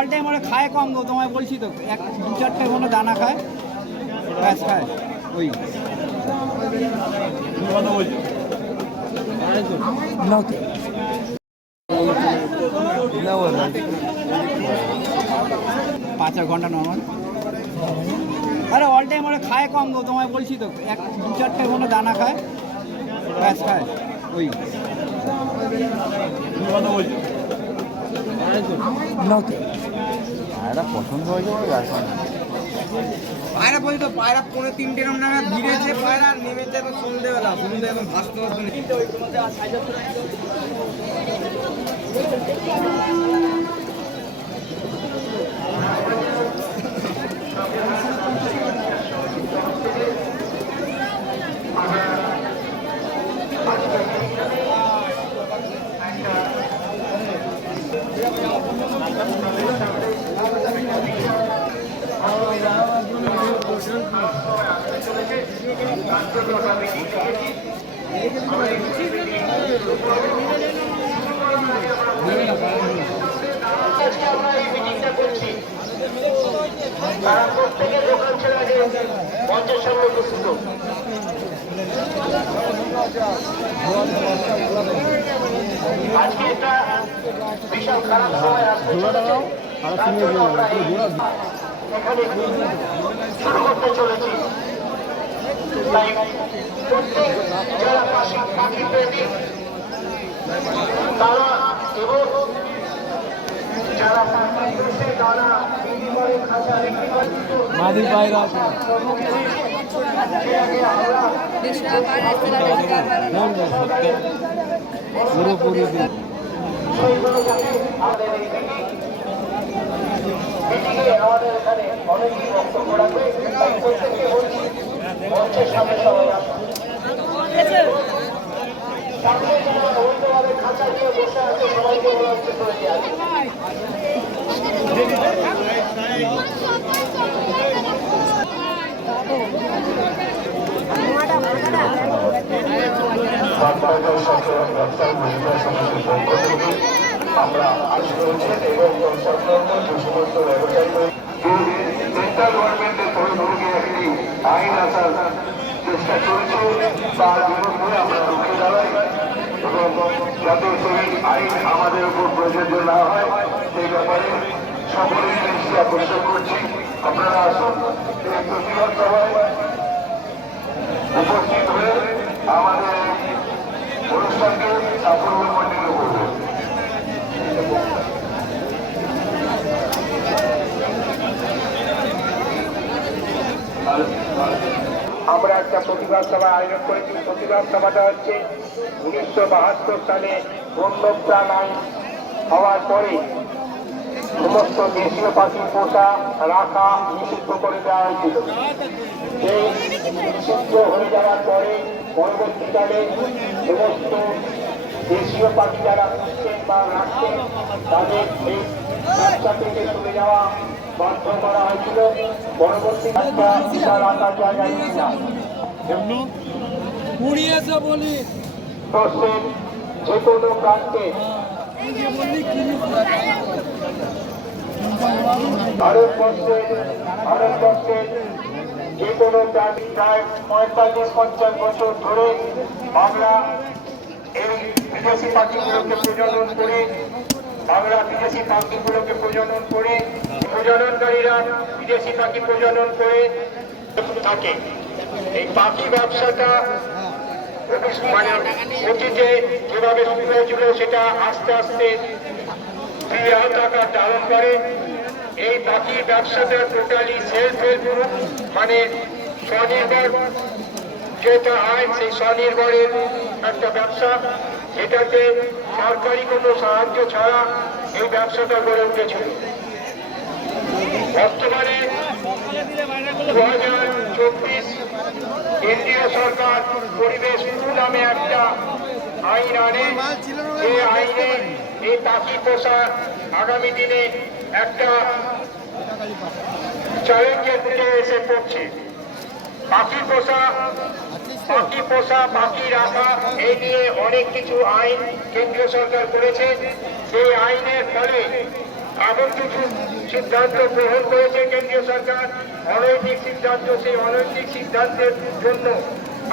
All time ওরা খায় কম গো, তোমায় বলছি তো, এক দু চারটে কোনো দানা খায়, ব্যাস খায় ওই। পাঁচ এক ঘন্টা নর্মাল। আরে অল টাইম ওরা খায় কম গো, তোমায় বলছি তো, এক দু চারটে কোনো দানা খায়, ব্যাস খায় ওই। পায়রা পছন্দ হয়েছে পায়রা বলতো, পায়রা 3:30 এরম নাগাদ ভিড়েছে, পায়রা নেমেছে তো সন্ধ্যেবেলা, সন্ধ্যে এখন ভাসতে ভাসতে আমরা এই মিটিংটা করছি। তারা প্রত্যেকের দোকান ছেড়ে আগে মঞ্চের সামনে উপস্থিত। আজকে একটা বিশাল খারাপ সময় আসতে চলেছে, তার জন্য আমরা এখানে শুরু করতে চলেছি। তাই প্রত্যেক যারা পাখি প্রেমী তারা এবং যারা তারা বিনিময়ে খাঁচা রেখে মাদির পায়রা পুরোপুরি আমাদের এখানে অনেকই বক্তব্য রাখবে, তাই প্রত্যেককে বলছি মঞ্চের সামনে সবাই আসুন। সামনে যারা অন্যভাবে খাঁচা দিয়ে বসে আছে সবাইকে বলা হচ্ছে করে দিয়ে আসুন। আমরা আজকে এবং সংলগ্ন যে সমস্ত ব্যবসায়ী সেন্ট্রাল গভর্নমেন্টের তরফ একটি আইন আসার চেষ্টা চলছে, তার বিরুদ্ধে আমরা রুখে দাঁড়াই এবং যাতে সেই আইন আমাদের উপর প্রযোজ্য না হয় সেই ব্যাপারে সকলের দৃষ্টি আকর্ষণ করছি। আপনারা আসুন এই প্রতিবাদ সভায় উপস্থিত হয়ে আমাদের অনুষ্ঠানকে সাফল্যমণ্ডিত করবে। আমরা একটা প্রতিবাদ সভা আয়োজন করেছি। প্রতিবাদ সভাটা হচ্ছে 1972 সালে বন্যপ্রাণ আইন হওয়ার পরে সমস্ত দেশীয় পাখি পোষা রাখা নিষিদ্ধ করে দেওয়া হয়েছিল। এই নিষিদ্ধ হয়ে যাওয়ার পরে পরবর্তীকালে সমস্ত দেশীয় পাখি যারা পুষছেন বা রাখছেন তাদের এই ব্যবসা থেকে চলে যাওয়া বাধ্য করা হয়েছিল। পরবর্তী একটা বিশাল আকার জায়গায় যে কোনো প্রান্তে ভারতবর্ষের যে কোনো প্রাণী প্রায় 45-50 বছর ধরে আমরা এই বিদেশি পাখিগুলোকে প্রজনন করে প্রজননকারীরা বিদেশি পাখি প্রজনন করে থাকে। এই পাখি ব্যবসাটা মানে অতীতে যেভাবে শুরু হয়েছিল সেটা আস্তে আস্তে বৃহৎ আকার ধারণ করে। এই পাখি ব্যবসাটা টোটালি সেলফ হেল্প গ্রুপ মানে স্বনির্ভর যেটা আইন সেই স্বনির্ভরের একটা ব্যবসা, যেটাতে সরকারি কোনো সাহায্য ছাড়া এই ব্যবসাটা গড়ে উঠেছিল। বর্তমানে 2024 কেন্দ্রীয় সরকার পরিবেশ নামে একটা আইন আনে। এই আইনে এই পাখি পোষা আগামী দিনে একটা চ্যালেঞ্জের দিকে এসে পড়ছে। পাখি পোষা পাখি রাখা এই নিয়ে অনেক কিছু আইন কেন্দ্রীয় সরকার করেছে। সেই আইনের ফলে এমন কিছু সিদ্ধান্ত গ্রহণ করেছে কেন্দ্রীয় সরকার, অনৈতিক সিদ্ধান্ত। সেই অনৈতিক সিদ্ধান্তের জন্য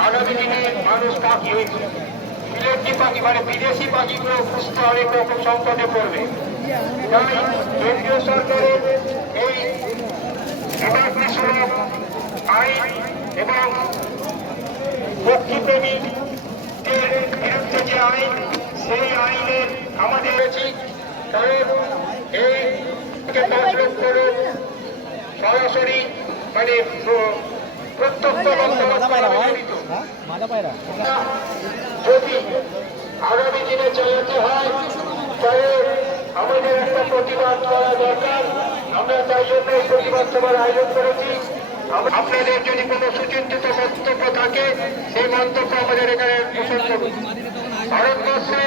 আগামী দিনে মানুষ পাখি বিলেতি পাখি মানে বিদেশি পাখিগুলো খুঁজতে অনেক রকম সংকটে পড়বে। তাই কেন্দ্রীয় সরকারের এই বিবাদবিষয়ক আইন এবং পক্ষীপ্রেমীদের বিরুদ্ধে যে আইন, সেই আইনের আমাদের রয়েছে। কারণ এই 5 লক্ষ লোক সরাসরি মানে প্রত্যক্ষ যদি আগামী দিনে চালাতে হয় তাহলে আমাদের একটা প্রতিবাদ করা দরকার। আমরা তাই জন্য এই প্রতিবাদ সভার আয়োজন করেছি। আপনাদের যদি কোনো সুচিন্তিত বক্তব্য থাকে সেই মন্তব্য আমাদের এখানে পোষণ করুন। ভারতবর্ষে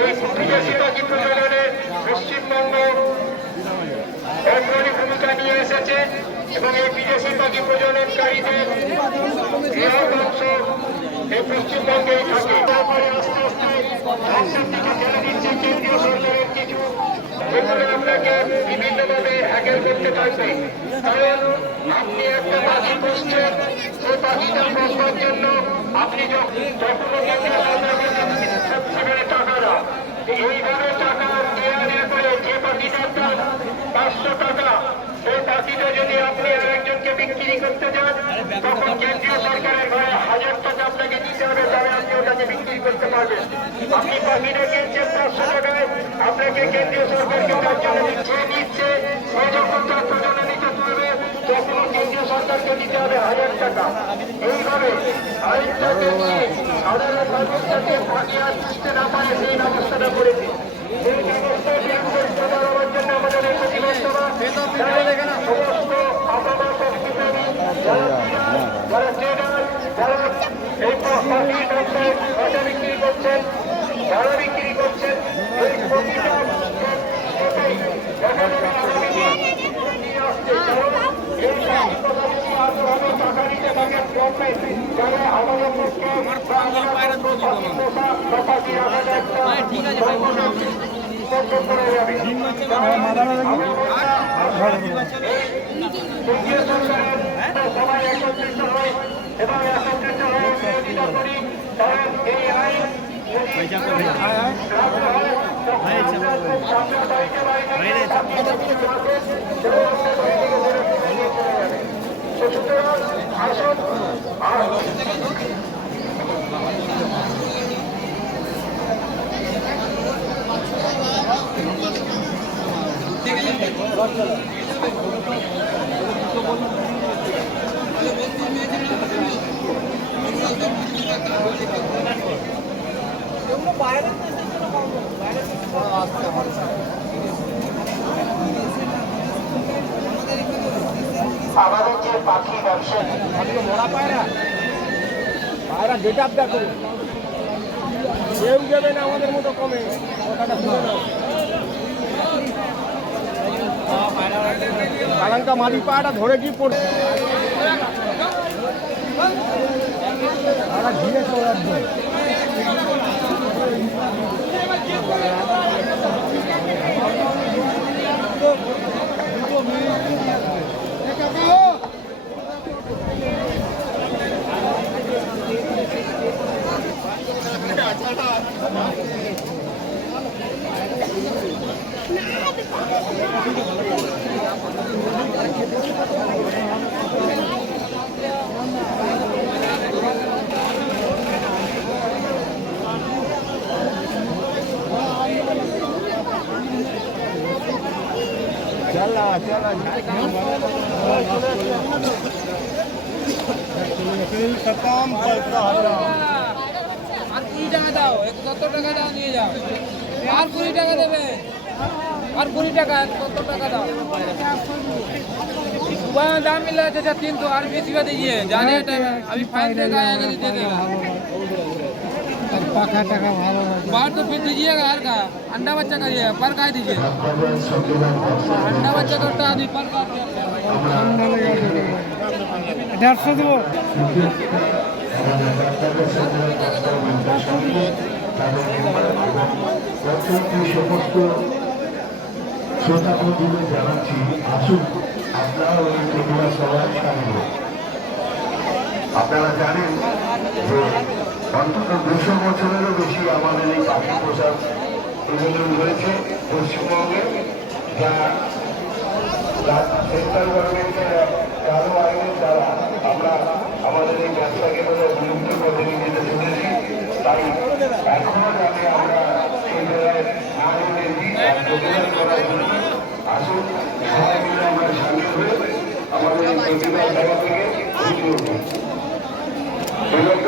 এই বিদেশি পাখি প্রজননের পশ্চিমবঙ্গ অগ্রণী ভূমিকা নিয়ে এসেছে এবং এই বিদেশি পাখি প্রজননকারীদের বৃহৎ অংশ এই পশ্চিমবঙ্গেই থাকে। তারপরে আস্তে আস্তে ধ্বংসের দিকে ঠেলে দিচ্ছে কেন্দ্রীয় সরকারের কিছু, যেগুলো আপনাকে বিভিন্নভাবে হ্যাকেল করতে থাকবে। কারণ আপনি একটা পাখি পুষছেন, সেই পাখিটা পোষবার জন্য আপনি যখন কেন্দ্রীয় সরকারের সেখানে টাকা না, এইভাবে টাকা দেওয়া করে যে পাখিটার দাম 500 টাকা, সেই পাখিটা যদি আপনি আরেকজনকে বিক্রি করতে যান তখন কেন্দ্রীয় সরকারের ঘরে 1000 টাকা আপনাকে দিতে হবে, তবে আপনি ওটাকে বিক্রি করতে পারবেন। আপনি পাখিটা কিনছেন 500 টাকায়, আপনাকে কেন্দ্রীয় সরকারকে তার জন্য নিচ্ছে, সে যখন তার প্রজনন নিতে পারবে তখন কেন্দ্রীয় সরকারকে দিতে হবে 1000 টাকা। এইভাবে আরেকটাকে নিয়ে সাধারণ মানুষ যাতে পাখি আর পুষতে না পারে সেই ব্যবস্থাটা করেছে। সেই ব্যবস্থা করার জন্য আমাদের এই প্রতিবাদ সভা। সমস্ত আপামর পক্ষীপ্রেমী যারা ট্রেডার, যারা এই পাখির কাঁচা বিক্রি করছেন, যারা বিক্রি করছেন, এই প্রতিটা দেখা যাবে আগামী দিন নিয়ে আসছে। কারণ এই টাকা দিতে থাকে গভর্নমেন্ট, যারা আমাদের পক্ষে পাখি রাখার একটা করে যাবে। সবাই একত্রিত হয় এবং একত্রিত হয়ে বিরোধিতা করি। কারণ এই আইন সুতরাং আসুন আমাদের যে পাখি ব্যবসা মরা পায়রা ডেটা দেখো, কেউ যাবে না আমাদের মতো কমে কথাটা শুনে নাও। কালাঙ্কা মাদি পায়রা ধরে কি পড়ছে ঘিরে চলার জন্য। चला चला खत्म पैसा আর 20 টাকা দাও, 70 টাকা দাও, নিয়ে যাও। আর 20 টাকা দেবে, আর 20 টাকা, 70 টাকা দাও। सुबह दाम मिल रहा है चाचा 300, और 20 का दीजिए। जाने टाइम अभी फाइन देगा, आएगा तो दे देगा। बाहर तो फिर दीजिएगा हर का। अंडा बच्चा करिएगा, पर का दीजिए। अंडा बच्चा करता आदमी पर का 150 दो। তাদের মেম্বার এবং পঞ্চায়েত সমস্ত শ্রোতা বন্ধুদের জানাচ্ছি, আসুন আপনারা ওই প্রতিভা সভায় সামিল হন। আপনারা জানেন যে অন্তত 200 বছরেরও বেশি আমাদের এই পাখি পোষার প্রচলন রয়েছে পশ্চিমবঙ্গে, যা সেন্ট্রাল গভর্নমেন্টের কালো আইনের দ্বারা আমরা আমাদের এই ব্যবসাকে বিলুপ্ত করতে নিয়ে যেতে চলেছি। তাই এখনো যাতে আমরা সেই জায়গায় না নিয়েছি প্রতিবাদ করার জন্য আসুন সবাই মিলে আমরা সামিল হয়ে আমাদের এই প্রতিবাদ জায়গা থেকে উঠে উঠি। বিগত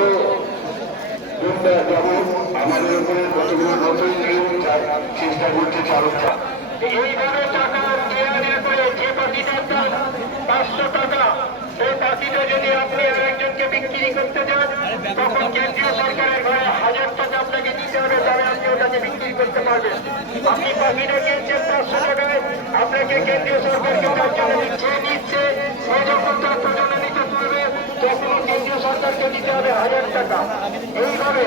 যেমন আমাদের উপরে কতগুলো নতুন নিয়ম চেষ্টা করছে চালকরা। এইভাবে টাকা দেওয়া করে যে পাখিটার দাম 500 টাকা, সেই পাখিটা যদি আপনি আরেকজনকে বিক্রি করতে যান তখন কেন্দ্রীয় সরকারের ঘরে 1000 টাকা আপনাকে দিতে হবে, তবে আপনি ওটাকে বিক্রি করতে পারবেন। আপনি পাখিটা কিনছেন 500 টাকায়, আপনাকে কেন্দ্রীয় সরকারকে তার জন্য নিচ্ছে সে যখন তার প্রজনন নিতে তুলবে তখন কেন্দ্রীয় সরকারকে দিতে হবে 1000 টাকা। এইভাবে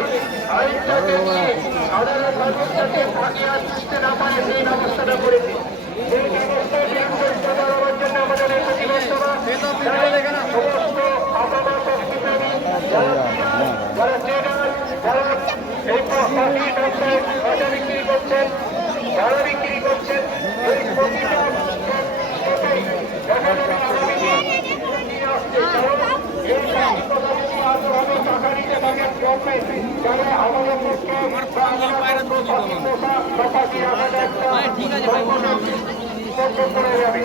আরেকটাকে নিয়ে সাধারণ মানুষ যাতে পাখি আর বুঝতে না পারে সেই ব্যবস্থাটা করেছে। সেই ব্যবস্থা করার জন্য আমাদের এই প্রতিবাদ সভা সমস্ত আপামর পক্ষপ্রেমী যারা ট্রেডার, যারা এই পাখির ব্যবসায় বাজার বিক্রি করছেন, যারা বিক্রি করছেন, এই প্রতিটা দেখা যাবে আগামী দিন নিয়ে আসছে। কারণ এই আগ্রহে টাকা নিতে থাকেন গভর্নমেন্ট, যারা আমাদের পক্ষে পাখি রাখাটা একটা করে যাবে।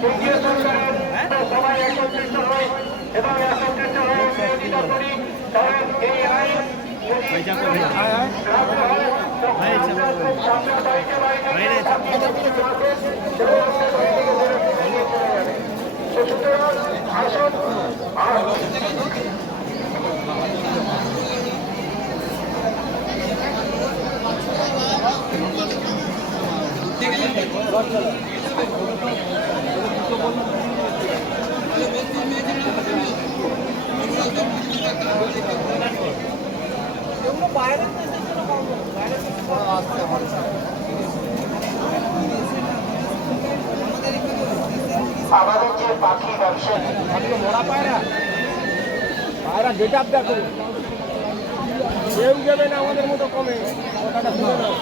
কেন্দ্রীয় সরকারের সবাই একত্রিত হয় এবং একত্রিত হয়ে বিরোধিতা করি, কারণ এই আইন সুতরাং আসুন আমাদের যে পাখি ব্যবসা মোড়া পায়রা পায়রা গেট আপ দেখো, কেউ যাবে না আমাদের মতো কমে। কথাটা শুনে নাও,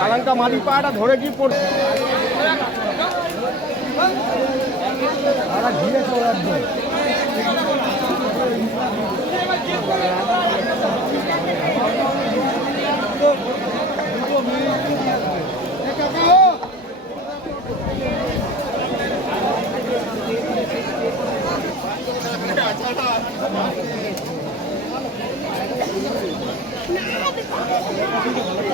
কালাঙ্কা মাদি পায়রা ধরে কি পড়ছে ঘিরে চলার জন্য। Thank you.